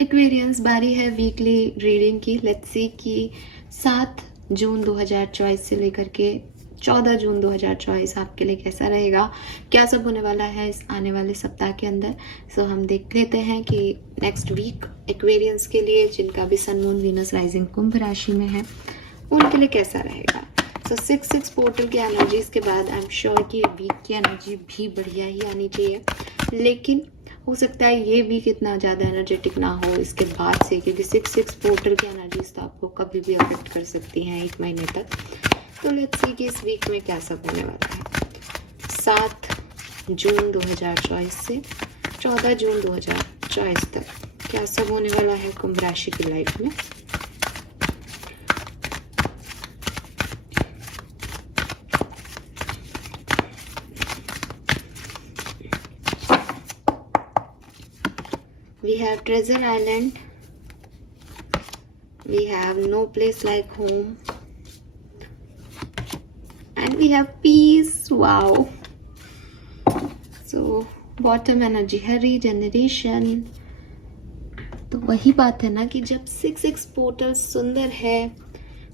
Aquarians, बारी है weekly reading की। लेट्स सी कि 7 जून 2024 से लेकर के 14 जून 2024 आपके लिए कैसा रहेगा, क्या सब होने वाला है इस आने वाले सप्ताह के अंदर। सो हम देख लेते हैं कि नेक्स्ट वीक एक्वेरियंस के लिए, जिनका भी सन मून वीनस राइजिंग कुंभ राशि में है, उनके लिए कैसा रहेगा। सो 6-6 पोर्टल की एनर्जीज के बाद आई एम श्योर कि वीक की एनर्जी भी बढ़िया ही आनी चाहिए, लेकिन हो सकता है ये वीक इतना ज़्यादा एनर्जेटिक ना हो इसके बाद से, क्योंकि 6-6 पोर्टल की एनर्जीज तो आपको कभी भी अफेक्ट कर सकती हैं 1 महीने तक। तो लेट्स सी कि इस वीक में क्या सब होने वाला है 7 जून 2024 से 14 जून 2024 तक, क्या सब होने वाला है कुंभ राशि की लाइफ में। We have Treasure Island, we have No Place Like Home, and we have Peace. Wow. So bottom energy है regeneration। तो वही बात है ना कि जब 6-6 पोर्टल सुंदर है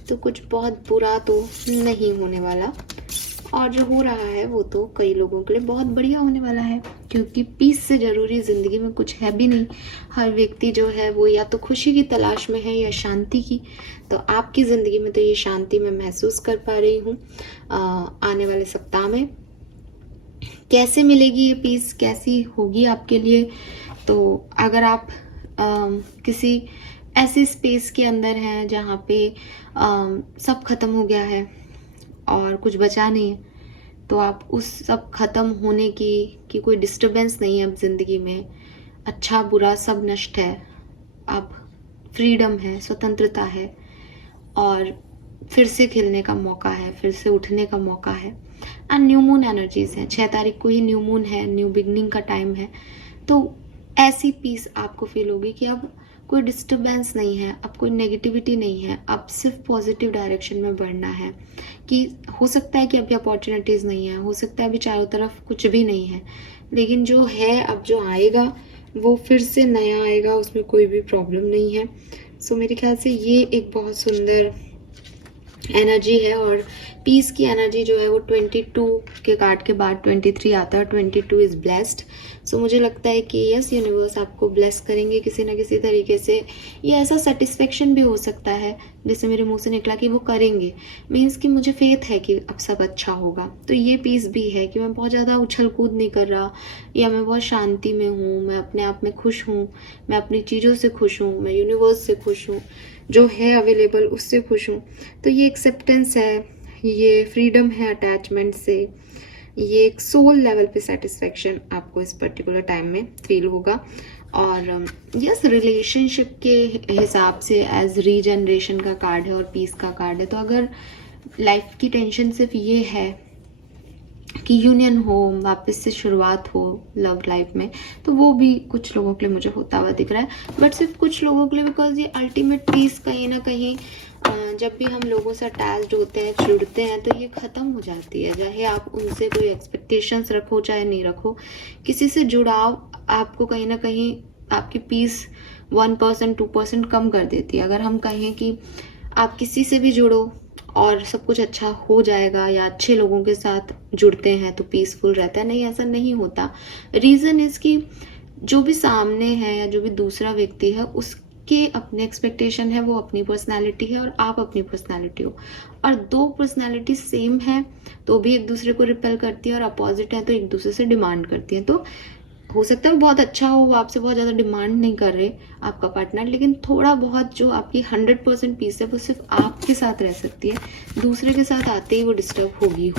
तो कुछ बहुत बुरा तो नहीं होने वाला, और जो हो रहा है वो तो कई लोगों के लिए बहुत बढ़िया होने वाला है, क्योंकि पीस से ज़रूरी ज़िंदगी में कुछ है भी नहीं। हर व्यक्ति जो है वो या तो खुशी की तलाश में है या शांति की। तो आपकी ज़िंदगी में तो ये शांति मैं महसूस कर पा रही हूँ। आने वाले सप्ताह में कैसे मिलेगी ये पीस, कैसी होगी आपके लिए। तो अगर आप किसी ऐसे स्पेस के अंदर हैं जहाँ पे सब खत्म हो गया है और कुछ बचा नहीं है, तो आप उस सब खत्म होने की कि कोई डिस्टरबेंस नहीं है अब ज़िंदगी में, अच्छा बुरा सब नष्ट है, अब फ्रीडम है, स्वतंत्रता है, और फिर से खिलने का मौका है, फिर से उठने का मौका है। एंड न्यू मून एनर्जीज हैं, 6 तारीख को ही न्यू मून है, न्यू बिगनिंग का टाइम है। तो ऐसी पीस आपको फील होगी कि अब कोई डिस्टरबेंस नहीं है, अब कोई नेगेटिविटी नहीं है, अब सिर्फ पॉजिटिव डायरेक्शन में बढ़ना है। कि हो सकता है कि अभी अपॉर्चुनिटीज़ नहीं है, हो सकता है अभी चारों तरफ कुछ भी नहीं है, लेकिन जो है अब जो आएगा वो फिर से नया आएगा, उसमें कोई भी प्रॉब्लम नहीं है। सो मेरे ख्याल से ये एक बहुत सुंदर एनर्जी है। और पीस की एनर्जी जो है वो 22 के कार्ड के बाद 23 आता है, 22 इज़ ब्लेस्ड। सो मुझे लगता है कि यस, यूनिवर्स आपको ब्लेस करेंगे किसी ना किसी तरीके से। ये ऐसा सेटिस्फेक्शन भी हो सकता है, जैसे मेरे मुंह से निकला कि वो करेंगे, मीन्स कि मुझे फेथ है कि अब सब अच्छा होगा। तो ये पीस भी है कि मैं बहुत ज़्यादा उछल कूद नहीं कर रहा, या मैं बहुत शांति में हूँ, मैं अपने आप में खुश हूँ, मैं अपनी चीज़ों से खुश हूँ, मैं यूनिवर्स से खुश हूँ, जो है अवेलेबल उससे खुश हूँ। तो ये एक्सेप्टेंस है, ये फ्रीडम है अटैचमेंट से, ये एक सोल लेवल पे सेटिस्फेक्शन आपको इस पर्टिकुलर टाइम में फील होगा। और यस, रिलेशनशिप के हिसाब से एज रीजनरेशन का कार्ड है और पीस का कार्ड है। तो अगर लाइफ की टेंशन सिर्फ ये है कि यूनियन हो, वापस से शुरुआत हो लव लाइफ में, तो वो भी कुछ लोगों के लिए मुझे होता हुआ दिख रहा है। बट सिर्फ कुछ लोगों के लिए, बिकॉज ये अल्टीमेट पीस कहीं ना कहीं जब भी हम लोगों से अटैच्ड होते हैं, जुड़ते हैं, तो ये ख़त्म हो जाती है। चाहे आप उनसे कोई एक्सपेक्टेशंस रखो चाहे नहीं रखो, किसी से जुड़ाव आपको कहीं ना कहीं आपकी पीस 1% 2% कम कर देती है। अगर हम कहें कि आप किसी से भी जुड़ो और सब कुछ अच्छा हो जाएगा, या अच्छे लोगों के साथ जुड़ते हैं तो पीसफुल रहता है, नहीं, ऐसा नहीं होता। रीज़न इज़ कि जो भी सामने है या जो भी दूसरा व्यक्ति है, उसके अपने एक्सपेक्टेशन है, वो अपनी पर्सनालिटी है और आप अपनी पर्सनालिटी हो। और 2 पर्सनालिटी सेम है तो भी एक दूसरे को रिपेल करती है, और अपोजिट है तो एक दूसरे से डिमांड करती है। तो हो सकता है वो बहुत अच्छा हो, वो आपसे बहुत ज़्यादा डिमांड नहीं कर रहे आपका पार्टनर, लेकिन थोड़ा बहुत जो आपकी 100% पीस है वो सिर्फ आपके साथ रह सकती है, दूसरे के साथ आते ही वो डिस्टर्ब होगी।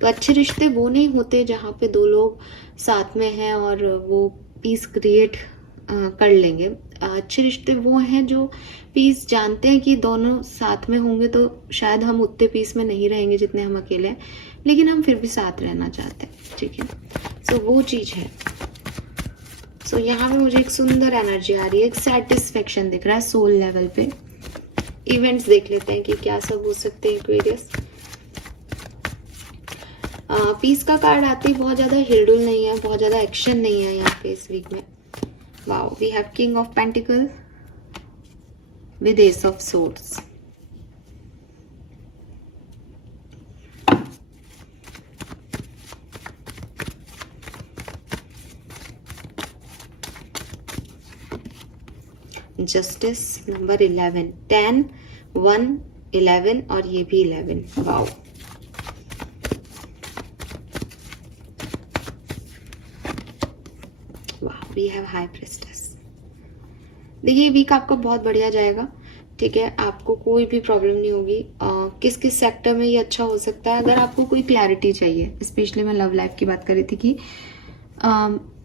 तो अच्छे रिश्ते वो नहीं होते जहाँ पे 2 लोग साथ में हैं और वो पीस क्रिएट कर लेंगे। अच्छे रिश्ते वो हैं जो पीस जानते हैं कि दोनों साथ में होंगे तो शायद हम उतने पीस में नहीं रहेंगे जितने हम अकेले हैं, लेकिन हम फिर भी साथ रहना चाहते हैं, ठीक है। सो वो चीज़ है। सो यहाँ पे मुझे एक सुंदर एनर्जी आ रही है, एक सेटिस्फेक्शन दिख रहा है सोल लेवल पे। इवेंट्स देख लेते हैं कि क्या सब हो सकते हैं एक्वेरियस। पीस का कार्ड आते ही बहुत ज़्यादा हिलडुल नहीं है, बहुत ज़्यादा एक्शन नहीं है यहाँ पे इस वीक में। Wow, we have King of Pentacles with Ace of Swords. Justice number 11, 10, 1, 11 और ये भी 11. वाओ. वाह, वी हैव हाई प्रिस्टेस. देखिए वीक आपका बहुत बढ़िया जाएगा. ठीक है, आपको कोई भी प्रॉब्लम नहीं होगी. किस किस सेक्टर में ये अच्छा हो सकता है, अगर आपको कोई क्लैरिटी चाहिए, स्पेशली मैं लव लाइफ की बात कर रही थी कि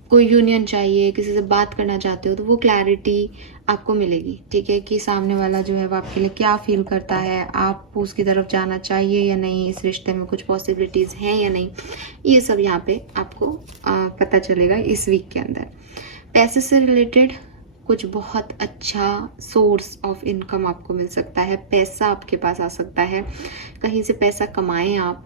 कोई यूनियन चाहिए, किसी से बात करना चाहते हो, तो वो क्लैरिटी आपको मिलेगी. ठीक है, कि सामने वाला जो है वो आपके लिए क्या फील करता है, आपको उसकी तरफ जाना चाहिए या नहीं, इस रिश्ते में कुछ पॉसिबिलिटीज़ हैं या नहीं, ये सब यहाँ पे आपको पता चलेगा इस वीक के अंदर. पैसे से रिलेटेड कुछ बहुत अच्छा सोर्स ऑफ इनकम आपको मिल सकता है. पैसा आपके पास आ सकता है, कहीं से पैसा कमाएं आप,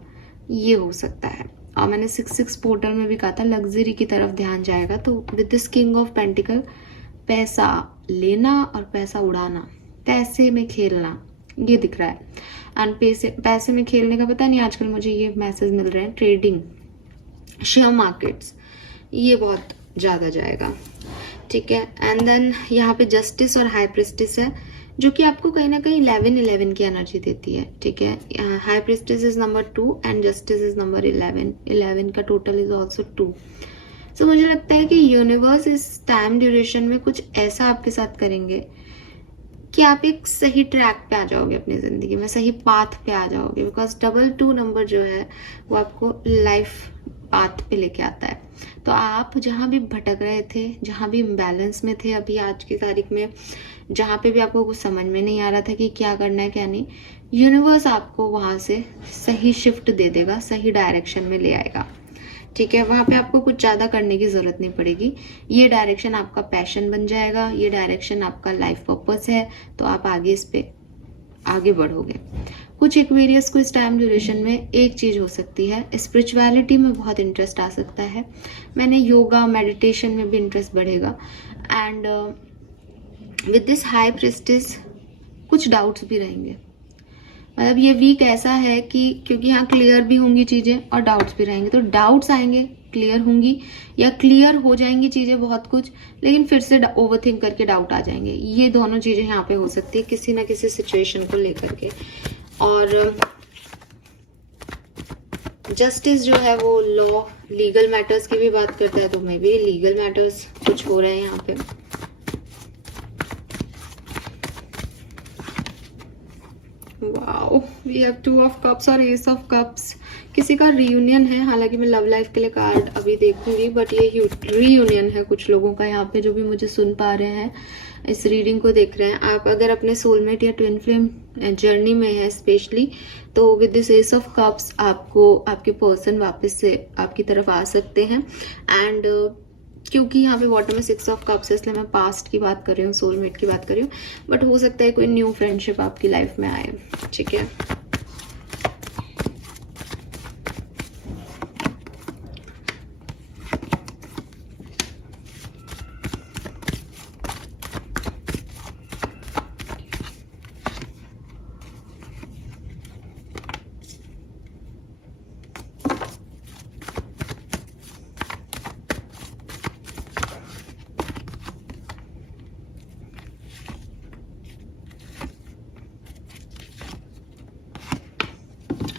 ये हो सकता है. और मैंने 6 पोर्टल में भी कहा था लग्जरी की तरफ ध्यान जाएगा. तो with this king of pentacle, पैसा लेना और पैसा उड़ाना, पैसे में खेलना, ये दिख रहा है. एंड पैसे में खेलने का पता नहीं, आजकल मुझे ये मैसेज मिल रहे हैं, ट्रेडिंग, शेयर मार्केट्स, ये बहुत ज़्यादा जाएगा. ठीक है, एंड देन यहाँ पे जस्टिस और हाई प्रिस्टिस है, जो कि आपको कहीं ना कहीं 11 की एनर्जी देती है. ठीक है, high priestess is number 2 and justice is number 11 का टोटल इज ऑल्सो 2. सो मुझे लगता है कि यूनिवर्स इस टाइम ड्यूरेशन में कुछ ऐसा आपके साथ करेंगे कि आप एक सही ट्रैक पे आ जाओगे, अपनी ज़िंदगी में सही पाथ पे आ जाओगे. बिकॉज 2 नंबर जो है वो आपको लाइफ पाथ पे लेके आता है. तो आप जहाँ भी भटक रहे थे, जहाँ भी इम्बैलेंस में थे अभी आज की तारीख में, जहाँ पे भी आपको कुछ समझ में नहीं आ रहा था कि क्या करना है क्या नहीं, यूनिवर्स आपको वहाँ से सही शिफ्ट दे देगा, सही डायरेक्शन में ले आएगा. ठीक है, वहाँ पे आपको कुछ ज़्यादा करने की ज़रूरत नहीं पड़ेगी. ये डायरेक्शन आपका पैशन बन जाएगा, ये डायरेक्शन आपका लाइफ पर्पस है, तो आप आगे इस पे आगे बढ़ोगे. कुछ एक्वेरियस को इस टाइम ड्यूरेशन में एक चीज़ हो सकती है, स्पिरिचुअलिटी में बहुत इंटरेस्ट आ सकता है. मैंने योगा मेडिटेशन में भी इंटरेस्ट बढ़ेगा. And with this high priestess कुछ डाउट्स भी रहेंगे. मतलब ये वीक ऐसा है कि क्योंकि यहाँ क्लियर भी होंगी चीज़ें और डाउट्स भी रहेंगे, तो डाउट्स आएंगे, क्लियर होंगी, या क्लियर हो जाएंगी चीज़ें बहुत कुछ, लेकिन फिर से ओवरथिंक करके डाउट आ जाएंगे. ये दोनों चीज़ें यहाँ पे हो सकती है किसी ना किसी सिचुएशन को लेकर के. और जस्टिस जो है वो लॉ लीगल मैटर्स की भी बात करता है, तो मे भी लीगल मैटर्स कुछ हो रहे हैं यहाँ पे. Wow, we have 2 of cups और एस ऑफ कप्स. किसी का रीयूनियन है, हालांकि मैं लव लाइफ के लिए कार्ड अभी देखूंगी, बट ये रीयूनियन है कुछ लोगों का यहाँ पे, जो भी मुझे सुन पा रहे हैं, इस रीडिंग को देख रहे हैं. आप अगर अपने सोलमेट या ट्विन फ्लेम जर्नी में है स्पेशली, तो with this S of cups आपको आपके पर्सन वापस से आपकी तरफ आ सकते हैं. एंड क्योंकि यहाँ पे बॉटम में 6 ऑफ कप्स है, इसलिए मैं पास्ट की बात कर रही हूँ, सोलमेट की बात कर रही हूँ, बट हो सकता है कोई न्यू फ्रेंडशिप आपकी लाइफ में आए. ठीक है,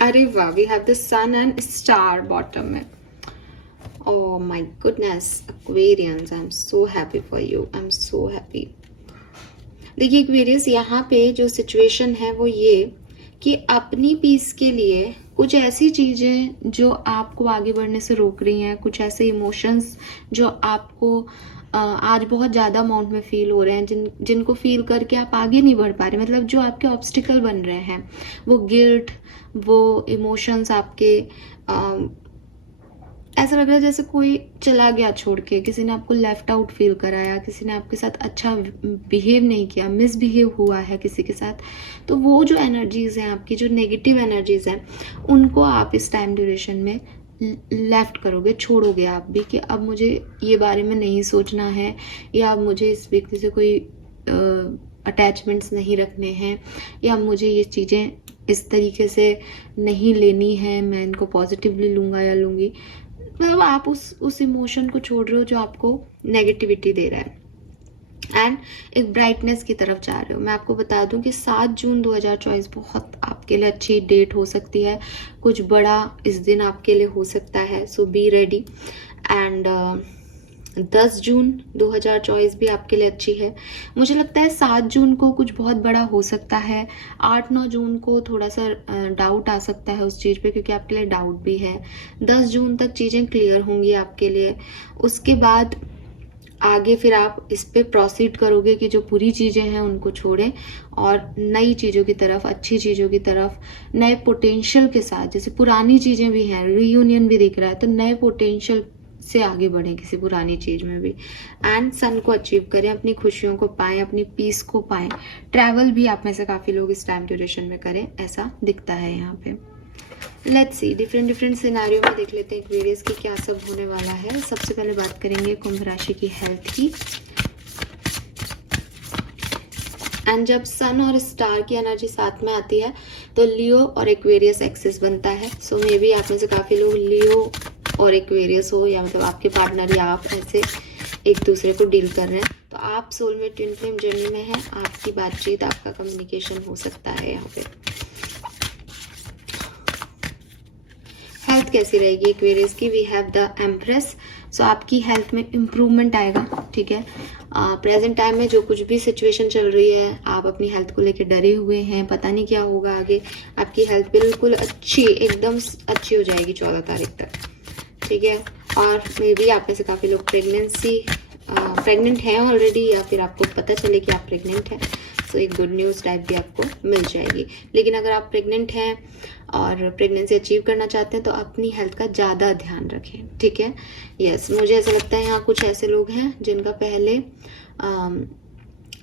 अरे वाह, we have the sun and star bottom में. Oh my goodness, Aquarians, I am so happy for you, I am so happy. देखिए एक्वेरियस, यहाँ पे जो सिचुएशन है वो ये कि अपनी पीस के लिए कुछ ऐसी चीज़ें जो आपको आगे बढ़ने से रोक रही हैं, कुछ ऐसे इमोशंस जो आपको आज बहुत ज़्यादा अमाउंट में फील हो रहे हैं, जिनको फील करके आप आगे नहीं बढ़ पा रहे, मतलब जो आपके ऑब्स्टिकल बन रहे हैं, वो गिल्ट, वो इमोशंस आपके ऐसा लग रहा है जैसे कोई चला गया छोड़ के, किसी ने आपको लेफ्ट आउट फील कराया, किसी ने आपके साथ अच्छा बिहेव नहीं किया, मिसबिहेव हुआ है किसी के साथ. तो वो जो एनर्जीज़ हैं आपकी, जो नेगेटिव एनर्जीज़ हैं, उनको आप इस टाइम ड्यूरेशन में लेफ्ट करोगे, छोड़ोगे आप भी कि अब मुझे ये बारे में नहीं सोचना है, या अब मुझे इस व्यक्ति से कोई अटैचमेंट्स नहीं रखने हैं, या मुझे ये चीज़ें इस तरीके से नहीं लेनी है, मैं इनको पॉजिटिवली लूँगा या लूँगी। मतलब आप उस इमोशन को छोड़ रहे हो जो आपको नेगेटिविटी दे रहा है, एंड एक ब्राइटनेस की तरफ जा रहे हो। मैं आपको बता दूं कि 7 जून 2024 बहुत आपके लिए अच्छी डेट हो सकती है, कुछ बड़ा इस दिन आपके लिए हो सकता है, सो बी रेडी। एंड 10 जून 2024 भी आपके लिए अच्छी है। मुझे लगता है 7 जून को कुछ बहुत बड़ा हो सकता है। 8-9 जून को थोड़ा सा डाउट आ सकता है उस चीज़ पे, क्योंकि आपके लिए डाउट भी है। 10 जून तक चीज़ें क्लियर होंगी आपके लिए। उसके बाद आगे फिर आप इस पे प्रोसीड करोगे कि जो बुरी चीज़ें हैं उनको छोड़ें और नई चीज़ों की तरफ, अच्छी चीज़ों की तरफ, नए पोटेंशियल के साथ। जैसे पुरानी चीज़ें भी हैं, रीयूनियन भी दिख रहा है, तो नए पोटेंशियल से आगे बढ़ें किसी पुरानी चीज़ में भी। एंड सन को अचीव करें, अपनी खुशियों को पाएं, अपनी पीस को पाएं। ट्रैवल भी आप में से काफ़ी लोग इस टाइम ड्यूरेशन में करें, ऐसा दिखता है यहाँ पे। लेट्स सी, डिफरेंट सिनेरियो में देख लेते हैं एक्वेरियस की क्या सब होने वाला है। सबसे पहले बात करेंगे कुंभ राशि की हेल्थ की। एंड जब सन और स्टार की एनर्जी साथ में आती है तो लियो और एक्वेरियस एक्सिस बनता है। सो मे बी आप में से काफ़ी लोग लियो और एक्वेरियस हो, या मतलब आपके पार्टनर या आप ऐसे एक दूसरे को डील कर रहे हैं। तो आप सोलमेट ट्विन फ्लेम जर्नी में हैं, आपकी बातचीत, आपका कम्युनिकेशन हो सकता है यहाँ पे। हेल्थ कैसी रहेगी एक्वेरियस की? We have the empress. So आपकी हेल्थ में इम्प्रूवमेंट आएगा, ठीक है। प्रेजेंट टाइम में जो कुछ भी सिचुएशन चल रही है, आप अपनी हेल्थ को लेकर डरे हुए हैं, पता नहीं क्या होगा आगे, आपकी हेल्थ बिल्कुल अच्छी, एकदम अच्छी हो जाएगी 14 तारीख तक, ठीक है। और मे बी आप में से काफ़ी लोग प्रेग्नेंट हैं ऑलरेडी, या फिर आपको पता चले कि आप प्रेग्नेंट हैं, सो एक गुड न्यूज़ टाइप भी आपको मिल जाएगी। लेकिन अगर आप प्रेग्नेंट हैं और प्रेगनेंसी अचीव करना चाहते हैं तो अपनी हेल्थ का ज़्यादा ध्यान रखें, ठीक है। यस, मुझे ऐसा लगता है यहाँ कुछ ऐसे लोग हैं जिनका पहले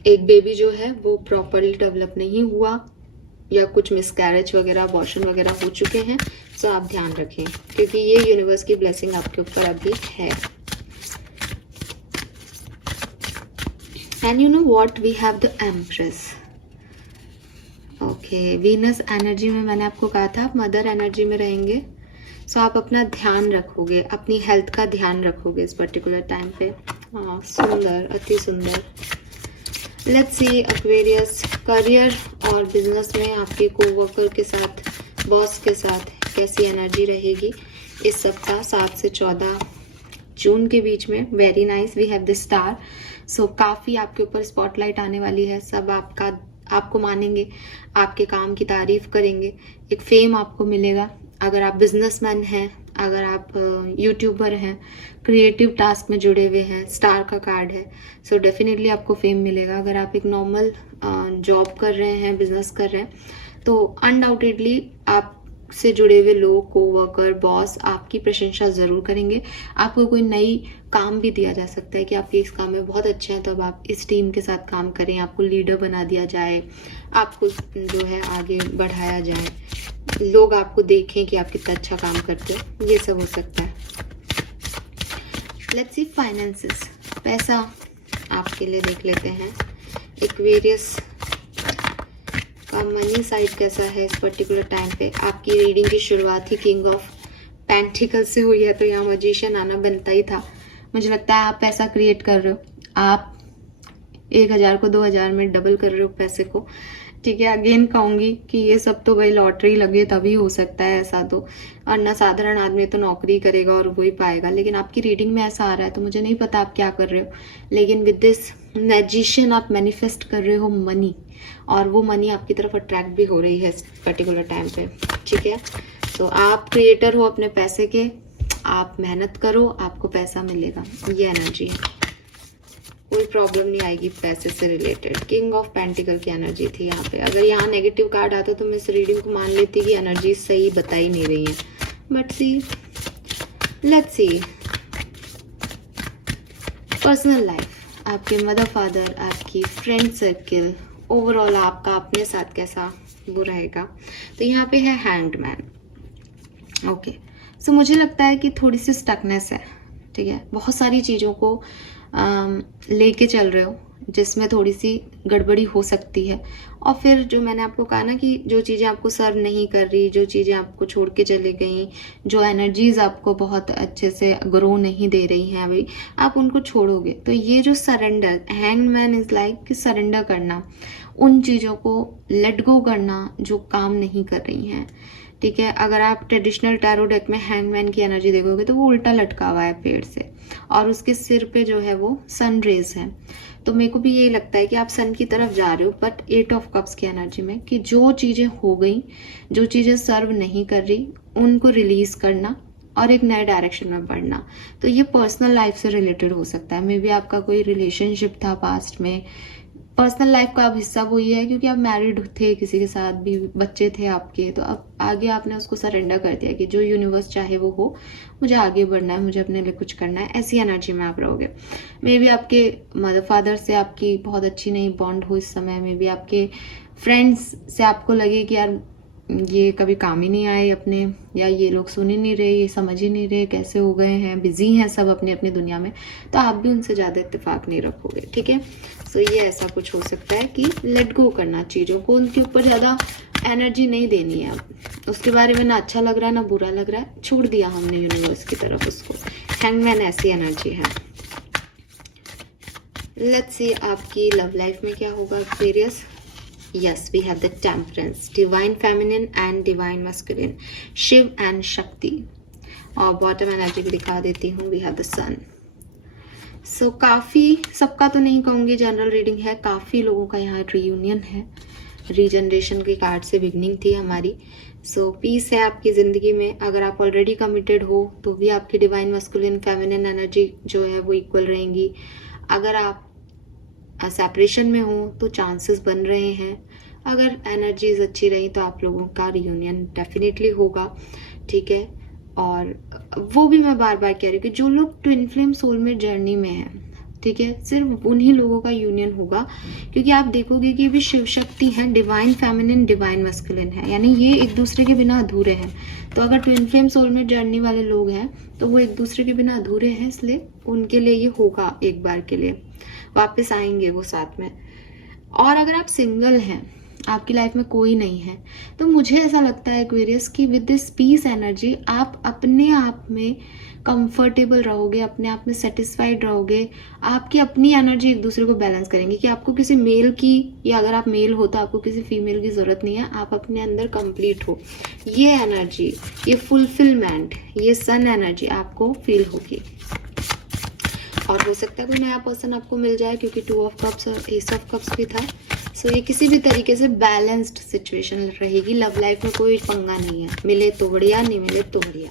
एक बेबी जो है वो प्रॉपरली डेवलप नहीं हुआ, या कुछ मिसकैरेज वगैरह, अबॉर्शन वगैरह हो चुके हैं। सो आप ध्यान रखें, क्योंकि ये यूनिवर्स की ब्लेसिंग आपके ऊपर अभी है। And you know what, we have the empress. Okay, Venus energy में मैंने आपको कहा था आप मदर एनर्जी में रहेंगे। सो आप अपना ध्यान रखोगे, अपनी हेल्थ का ध्यान रखोगे इस पर्टिकुलर टाइम पे। हाँ, सुंदर, अति सुंदर। लेट्स सी एक्वेरियस, करियर और बिजनेस में आपके कोवर्कर के साथ, बॉस के साथ कैसी एनर्जी रहेगी इस सप्ताह 7 से 14 जून के बीच में। Very nice, we have the star. So काफ़ी आपके ऊपर स्पॉटलाइट आने वाली है, सब आपको मानेंगे, आपके काम की तारीफ करेंगे, एक फेम आपको मिलेगा। अगर आप बिजनेसमैन हैं, अगर आप यूट्यूबर हैं, क्रिएटिव टास्क में जुड़े हुए हैं, स्टार का कार्ड है, सो डेफिनेटली आपको फेम मिलेगा। अगर आप एक नॉर्मल जॉब कर रहे हैं, बिजनेस कर रहे हैं, तो अनडाउटेडली आप से जुड़े हुए लोग, कोवर्कर, बॉस आपकी प्रशंसा जरूर करेंगे। आपको कोई नई काम भी दिया जा सकता है कि आप इस काम में बहुत अच्छे हैं, तो अब आप इस टीम के साथ काम करें, आपको लीडर बना दिया जाए, आपको जो है आगे बढ़ाया जाए, लोग आपको देखें कि आप कितना अच्छा काम करते हो, ये सब हो सकता है। लेट्स सी फाइनेंसेस, पैसा आपके लिए देख लेते हैं। एक्वेरियस का मनी साइड कैसा है इस पर्टिकुलर टाइम पे? आपकी रीडिंग की शुरुआत ही किंग ऑफ पेंटिकल से हुई है, तो यहाँ मैजिशियन आना बनता ही था। मुझे लगता है आप पैसा क्रिएट कर रहे हो, आप 1000 को 2000 में डबल कर रहे हो पैसे को, ठीक है। अगेन कहूँगी कि ये सब तो भाई लॉटरी लगे तभी हो सकता है ऐसा, तो और ना साधारण आदमी तो नौकरी करेगा और वही पाएगा, लेकिन आपकी रीडिंग में ऐसा आ रहा है, तो मुझे नहीं पता आप क्या कर रहे हो, लेकिन विद दिस मैजिशियन आप मैनिफेस्ट कर रहे हो मनी, और वो मनी आपकी तरफ अट्रैक्ट भी हो रही है इस पर्टिकुलर टाइम पे, ठीक है। तो आप क्रिएटर हो अपने पैसे के, आप मेहनत करो, आपको पैसा मिलेगा, ये एनर्जी है। कोई प्रॉब्लम नहीं आएगी पैसे से रिलेटेड। किंग ऑफ पेंटिकल की एनर्जी थी यहाँ पे। अगर यहाँ नेगेटिव कार्ड आता तो मैं इस रीडिंग को मान लेती कि एनर्जी सही बता ही नहीं रही है, but see, let's see. Personal life, आपके मदर फादर, आपकी फ्रेंड सर्किल, ओवरऑल आपका अपने साथ कैसा वो रहेगा। तो यहाँ पे है हैंडमैन। ओके, सो मुझे लगता है कि थोड़ी सी स्टकनेस है, ठीक है। बहुत सारी चीज़ों को लेके चल रहे हो जिसमें थोड़ी सी गड़बड़ी हो सकती है। और फिर जो मैंने आपको कहा ना कि जो चीज़ें आपको सर्व नहीं कर रही, जो चीज़ें आपको छोड़ के चले गई, जो एनर्जीज आपको बहुत अच्छे से ग्रो नहीं दे रही हैं अभी, आप उनको छोड़ोगे। तो ये जो सरेंडर, हैंगमैन इज लाइक कि सरेंडर करना, उन चीज़ों को लेट गो करना जो काम नहीं कर रही हैं, ठीक है। अगर आप ट्रेडिशनल टैरो डेक में हैंगमैन की एनर्जी देखोगे तो वो उल्टा लटका हुआ है पेड़ से, और उसके सिर पे जो है वो सन रेज है। तो मेरे को भी ये लगता है कि आप सन की तरफ जा रहे हो, बट 8 ऑफ कप्स की एनर्जी में कि जो चीज़ें हो गई, जो चीज़ें सर्व नहीं कर रही, उनको रिलीज करना और एक नए डायरेक्शन में बढ़ना। तो ये पर्सनल लाइफ से रिलेटेड हो सकता है। मे बी आपका कोई रिलेशनशिप था पास्ट में, पर्सनल लाइफ का अब हिस्सा वो ही है क्योंकि आप मैरिड थे, किसी के साथ भी बच्चे थे आपके, तो अब आगे आपने उसको सरेंडर कर दिया कि जो यूनिवर्स चाहे वो हो, मुझे आगे बढ़ना है, मुझे अपने लिए कुछ करना है। ऐसी एनर्जी में आप रहोगे। मे बी आपके मदर फादर से आपकी बहुत अच्छी नहीं बॉन्ड हो इस समय। मे बी आपके फ्रेंड्स से आपको लगे कि यार ये कभी काम ही नहीं आए अपने, या ये लोग सुन ही नहीं रहे, ये समझ ही नहीं रहे, कैसे हो गए हैं, बिजी हैं सब अपनी अपनी दुनिया में। तो आप भी उनसे ज़्यादा इत्तेफाक नहीं रखोगे, ठीक है। सो ये ऐसा कुछ हो सकता है कि लेट गो करना चीज़ों को, उनके ऊपर ज़्यादा एनर्जी नहीं देनी है। उसके बारे में ना अच्छा लग रहा है ना बुरा लग रहा है, छोड़ दिया हमने यूनिवर्स की तरफ उसको। हैंगमैन ऐसी एनर्जी है। लेट्स सी आपकी लव लाइफ में क्या होगा Aquarius. Yes, we have the temperance, divine feminine and divine masculine, Shiva and Shakti. और बॉटम एनर्जी भी दिखा देती हूँ, we have the sun। सो काफ़ी, सबका तो नहीं कहूँगी, जनरल रीडिंग है, काफ़ी लोगों का यहाँ रीयूनियन है। रीजनरेशन की कार्ड से बिगनिंग थी हमारी। सो पीस है आपकी ज़िंदगी में। अगर आप ऑलरेडी कमिटेड हो तो भी आपकी डिवाइन मस्कुलिन फेमिनिन एनर्जी जो है वो इक्वल रहेंगी। अगर आप सेपरेशन में हो तो चांसेस बन रहे हैं। अगर एनर्जीज अच्छी रही तो आप लोगों का रियूनियन डेफिनेटली होगा, ठीक है। और वो भी मैं बार बार कह रही हूँ कि जो लोग ट्विन फ्लेम सोलमेट जर्नी में हैं, ठीक है, सिर्फ उन्हीं लोगों का यूनियन होगा। क्योंकि आप देखोगे कि भी शिव शक्ति है, डिवाइन फेमिनिन, डिवाइन मस्कुलिन है, यानी ये एक दूसरे के बिना अधूरे हैं। तो अगर ट्विन फ्लेम सोलमेट जर्नी वाले लोग हैं तो वो एक दूसरे के बिना अधूरे हैं, इसलिए उनके लिए ये होगा, एक बार के लिए वापस आएंगे वो साथ में। और अगर आप सिंगल हैं, आपकी लाइफ में कोई नहीं है, तो मुझे ऐसा लगता है एक्वेरियस कि विद दिस पीस एनर्जी आप अपने आप में कंफर्टेबल रहोगे, अपने आप में सेटिस्फाइड रहोगे। आपकी अपनी एनर्जी एक दूसरे को बैलेंस करेंगे कि आपको किसी मेल की, या अगर आप मेल हो तो आपको किसी फीमेल की ज़रूरत नहीं है, आप अपने अंदर कंप्लीट हो। ये एनर्जी, ये फुलफिलमेंट, ये सन एनर्जी आपको फील होगी। और हो सकता है कोई नया पर्सन आपको मिल जाए, क्योंकि 2 ऑफ कप्स और एस ऑफ कप्स भी था। सो ये किसी भी तरीके से बैलेंस्ड सिचुएशन रहेगी। लव लाइफ में कोई पंगा नहीं है, मिले तो बढ़िया, नहीं मिले तो बढ़िया।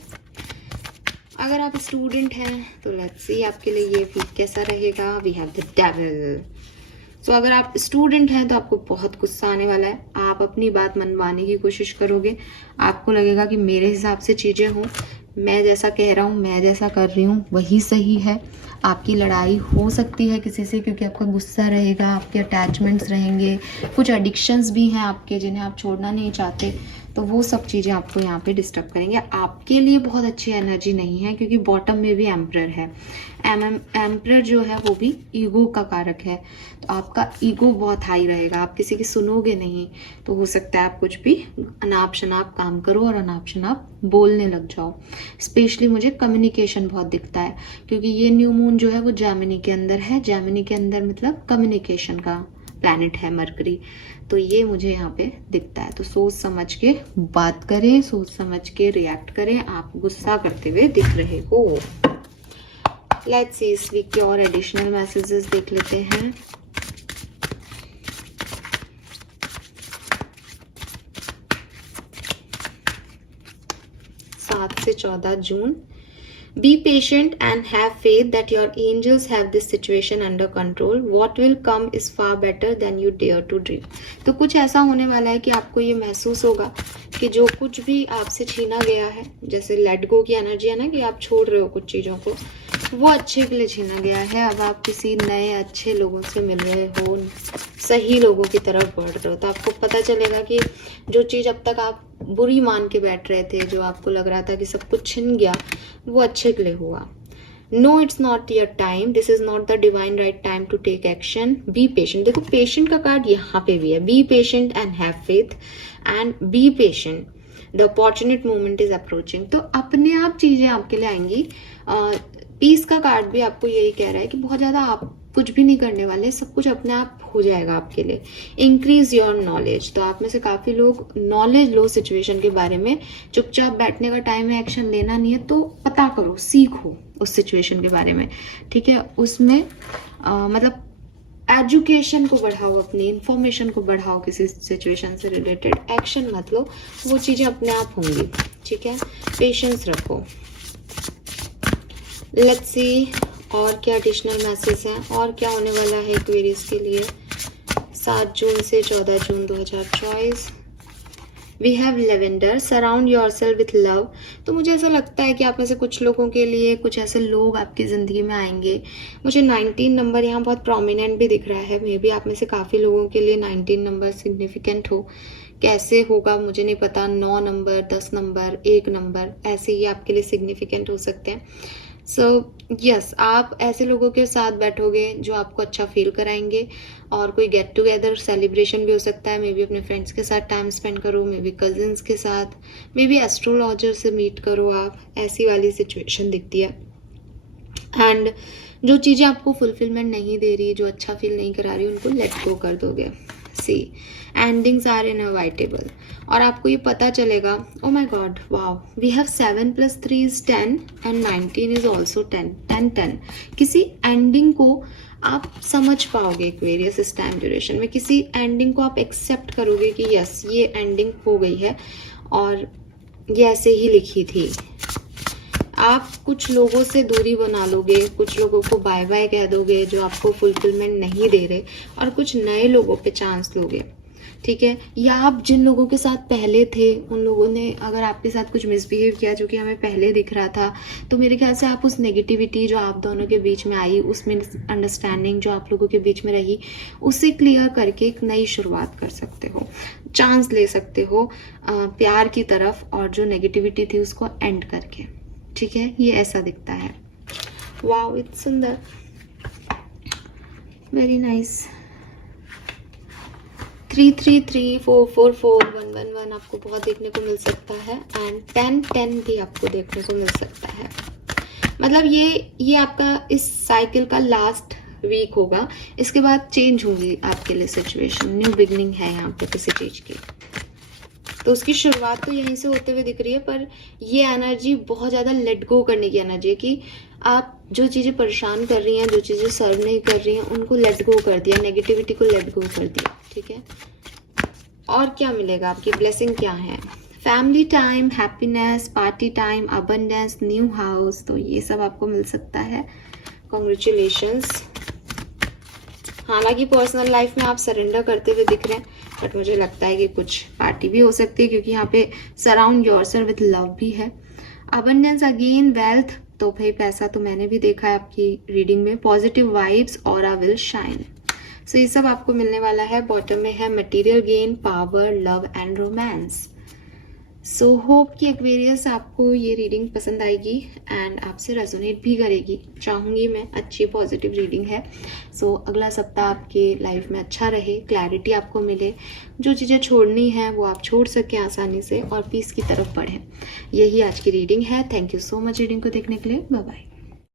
अगर आप स्टूडेंट हैं तो लेट्स सी आपके लिए ये वीक कैसा रहेगा। We have the devil. So अगर आप स्टूडेंट हैं तो आपको बहुत गुस्सा आने वाला है। आप अपनी बात मनवाने की कोशिश करोगे, आपको लगेगा कि मेरे हिसाब से चीज़ें हों, मैं जैसा कह रहा हूँ, मैं जैसा कर रही हूँ वही सही है। आपकी लड़ाई हो सकती है किसी से, क्योंकि आपका गुस्सा रहेगा, आपके अटैचमेंट्स रहेंगे, कुछ एडिक्शंस भी हैं आपके जिन्हें आप छोड़ना नहीं चाहते। तो वो सब चीज़ें आपको यहाँ पे डिस्टर्ब करेंगे। आपके लिए बहुत अच्छी एनर्जी नहीं है, क्योंकि बॉटम में भी एम्परर है। एम्परर जो है वो भी ईगो का कारक है, तो आपका ईगो बहुत हाई रहेगा, आप किसी की सुनोगे नहीं। तो हो सकता है आप कुछ भी अनाप शनाप काम करो और अनाप शनाप बोलने लग जाओ। स्पेशली मुझे कम्युनिकेशन बहुत दिखता है, क्योंकि ये न्यू मून जो है वो जेमिनी के अंदर है। जेमिनी के अंदर मतलब कम्युनिकेशन का प्लैनेट है मरकरी, तो ये मुझे यहाँ पे दिखता है। तो सोच समझ के बात करें, सोच समझ के रिएक्ट करें। आप गुस्सा करते हुए दिख रहे हो। लेट्स सी इस वीक के और एडिशनल मैसेजेस देख लेते हैं। से 14 जून। Be patient and have faith that your angels have this situation under control. What will come is far better than you dare to dream. तो कुछ ऐसा होने वाला है कि आपको ये महसूस होगा कि जो कुछ भी आपसे छीना गया है, जैसे लेट गो की एनर्जी है ना, कि आप छोड़ रहे हो कुछ चीज़ों को, वो अच्छे के लिए छीना गया है। अब आप किसी नए अच्छे लोगों से मिल रहे हो, सही लोगों की तरफ बढ़ रहे हो, तो आपको पता चलेगा कि जो चीज़ अब तक आप बुरी मान के बैठ रहे थे, जो आपको लग रहा था कि सब कुछ छिन गया, वो अच्छे के लिए हुआ। No, it's not your time, this is not the divine right time to take action, be patient. देखो पेशेंट का कार्ड यहाँ पे भी है, be patient and have faith and be patient, the opportune moment is approaching. तो अपने आप चीजें आपके लिए आएंगी। पीस का कार्ड भी आपको यही कह रहा है कि बहुत ज्यादा आप कुछ भी नहीं करने वाले, सब कुछ अपने आप हो जाएगा आपके लिए। इंक्रीज योर नॉलेज, तो आप में से काफी लोग नॉलेज लो सिचुएशन के बारे में। चुपचाप बैठने का टाइम है, एक्शन लेना नहीं है, तो पता करो, सीखो उस सिचुएशन के बारे में, ठीक है। उसमें मतलब एजुकेशन को बढ़ाओ, अपनी इंफॉर्मेशन को बढ़ाओ, किसी सिचुएशन से रिलेटेड एक्शन मत लो, वो चीजें अपने आप होंगी, ठीक है। पेशेंस रखो। लेट्स सी और क्या एडिशनल मैसेज हैं, और क्या होने वाला है एक्वेरियस के लिए 7 जून से 14 June 2024। We have lavender, surround your yourself with. Love मुझे ऐसा लगता है कि आप में से कुछ लोगों के लिए कुछ ऐसे लोग आपकी ज़िंदगी में आएंगे। मुझे 19 नंबर यहाँ बहुत प्रोमिनेंट भी दिख रहा है। मे बी आप में से काफ़ी लोगों के लिए 19 नंबर सिग्निफिकेंट हो। कैसे होगा मुझे नहीं पता। 9 नंबर, 10 नंबर, 1 नंबर, ऐसे ही आपके लिए सिग्निफिकेंट हो सकते हैं। सो यस, आप ऐसे लोगों के साथ बैठोगे जो आपको अच्छा फील कराएंगे, और कोई गेट टुगेदर सेलिब्रेशन भी हो सकता है। मे बी अपने फ्रेंड्स के साथ टाइम स्पेंड करो, मे बी कजिन्स के साथ, मे बी एस्ट्रोलॉजर से मीट करो आप, ऐसी वाली सिचुएशन दिखती है। एंड जो चीज़ें आपको फुलफिलमेंट नहीं दे रही, जो अच्छा फील नहीं करा रही, उनको लेट गो कर दोगे। सी एंडिंग्स आर इनएविटेबल, और आपको ये पता चलेगा, oh my god, wow, we have 7 + 3 is 10 and 19 is also 10, 10, 10। किसी एंडिंग को आप समझ पाओगे एक्वेरियस इस टाइम ड्यूरेशन में। किसी एंडिंग को आप एक्सेप्ट करोगे कि यस, ये एंडिंग हो गई है और ये ऐसे ही लिखी थी। आप कुछ लोगों से दूरी बना लोगे, कुछ लोगों को बाय बाय कह दोगे जो आपको फुलफिलमेंट नहीं दे रहे, और कुछ नए लोगों पे चांस लोगे, ठीक है। या आप जिन लोगों के साथ पहले थे, उन लोगों ने अगर आपके साथ कुछ मिसबिहेव किया जो कि हमें पहले दिख रहा था, तो मेरे ख्याल से आप उस नेगेटिविटी जो आप दोनों के बीच में आई, उस मिसअंडरस्टैंडिंग जो आप लोगों के बीच में रही, उसे क्लियर करके एक नई शुरुआत कर सकते हो, चांस ले सकते हो प्यार की तरफ, और जो नेगेटिविटी थी उसको एंड करके, ठीक है। ये ऐसा दिखता है। वाओ, इट्स सुंदर, वेरी नाइस। 333, 444, 111 आपको बहुत देखने को मिल सकता है, एंड 1010 भी आपको देखने को मिल सकता है। मतलब ये आपका इस साइकिल का लास्ट वीक होगा। इसके बाद चेंज होगी आपके लिए सिचुएशन, न्यू बिगनिंग है यहाँ पे किसी चीज की। तो उसकी शुरुआत तो यहीं से होते हुए दिख रही है, पर ये एनर्जी बहुत ज़्यादा लेट गो करने की एनर्जी है कि आप जो चीज़ें परेशान कर रही हैं, जो चीज़ें सर्व नहीं कर रही हैं, उनको लेट गो कर दिया, नेगेटिविटी को लेट गो कर दिया, ठीक है। और क्या मिलेगा, आपकी ब्लेसिंग क्या है? Family time, happiness, party time, abundance, new house, तो ये सब आपको मिल सकता है। कॉन्ग्रेचुलेशंस। हालांकि पर्सनल लाइफ में आप सरेंडर करते हुए दिख रहे हैं, बट मुझे लगता है कि कुछ पार्टी भी हो सकती है, क्योंकि यहाँ पे सराउंड योरसेल्फ विथ लव भी है। अबंडेंस अगेन, वेल्थ, तो भाई पैसा तो मैंने भी देखा है आपकी रीडिंग में। Positive vibes, aura will shine. So ये सब आपको मिलने वाला है। बॉटम में है material gain, power, love and romance. So hope कि एक्वेरियस आपको ये रीडिंग पसंद आएगी एंड आपसे रेजोनेट भी करेगी, चाहूँगी मैं। अच्छी पॉजिटिव रीडिंग है। सो अगला सप्ताह आपके लाइफ में अच्छा रहे, क्लैरिटी आपको मिले, जो चीज़ें छोड़नी है वो आप छोड़ सकें आसानी से, और पीस की तरफ बढ़ें। यही आज की रीडिंग है। Thank you so much reading को देखने के लिए। Bye bye.